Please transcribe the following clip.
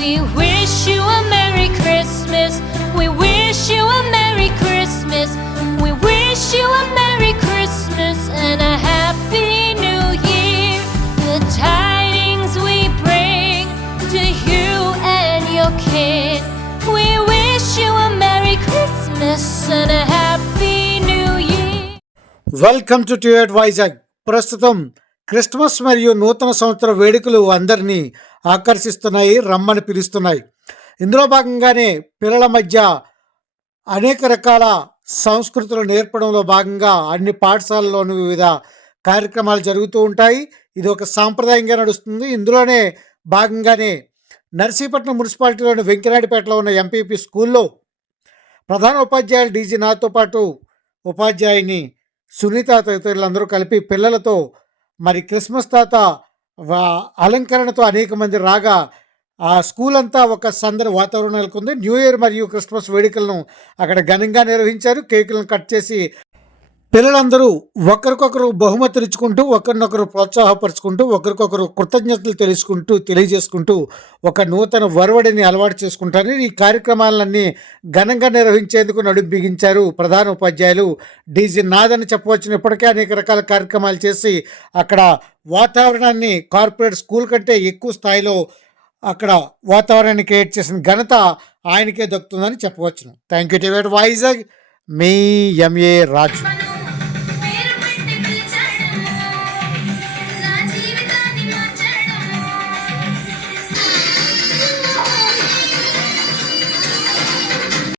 We wish you a Merry Christmas. We wish you a Merry Christmas. We wish you a Merry Christmas and a Happy New Year. The tidings we bring to you and your kin. We wish you a Merry Christmas and a Happy New Year. Welcome to ట్యూట్ Vizag ప్రస్తుతం Christmas మరియు నూతన సంవత్సర వేడుకలు అందరినీ ఆకర్షిస్తున్నాయి రమ్మని పిలుస్తున్నాయి. ఇందులో భాగంగానే పిల్లల మధ్య అనేక రకాల సంస్కృతులు నేర్పడంలో భాగంగా అన్ని పాఠశాలల్లోనూ వివిధ కార్యక్రమాలు జరుగుతూ ఉంటాయి. ఇది ఒక సాంప్రదాయంగా నడుస్తుంది. ఇందులోనే భాగంగానే నర్సీపట్నం మున్సిపాలిటీలోని వెంకినాడిపేటలో ఉన్న ఎంపీపీ స్కూల్లో ప్రధాన ఉపాధ్యాయులు డీజీ నాతో పాటు ఉపాధ్యాయుని సునీత తదితరులందరూ కలిపి పిల్లలతో మరి క్రిస్మస్ తాత అలంకరణతో అనేక మంది రాగా ఆ స్కూల్ అంతా ఒక సందడి వాతావరణం నెలకొంది. న్యూ ఇయర్ మరియు క్రిస్మస్ వేడుకలను అక్కడ ఘనంగా నిర్వహించారు. కేకులను కట్ చేసి పిల్లలందరూ ఒకరికొకరు బహుమతులు ఇచ్చుకుంటూ ఒకరినొకరు ప్రోత్సాహపరుచుకుంటూ ఒకరికొకరు కృతజ్ఞతలు తెలుసుకుంటూ తెలియజేసుకుంటూ ఒక నూతన వరవడిని అలవాటు చేసుకుంటారని ఈ కార్యక్రమాలన్నీ ఘనంగా నిర్వహించేందుకు నడుం బిగించారు ప్రధాన ఉపాధ్యాయులు డీజీ నాదని చెప్పవచ్చును. ఇప్పటికే అనేక రకాల కార్యక్రమాలు చేసి అక్కడ వాతావరణాన్ని కార్పొరేట్ స్కూల్ కంటే ఎక్కువ స్థాయిలో అక్కడ వాతావరణాన్ని క్రియేట్ చేసిన ఘనత ఆయనకే దక్కుతుందని చెప్పవచ్చును. థ్యాంక్ యూ టివేట్ వైజాగ్. మీ ఎంఏ రాజు.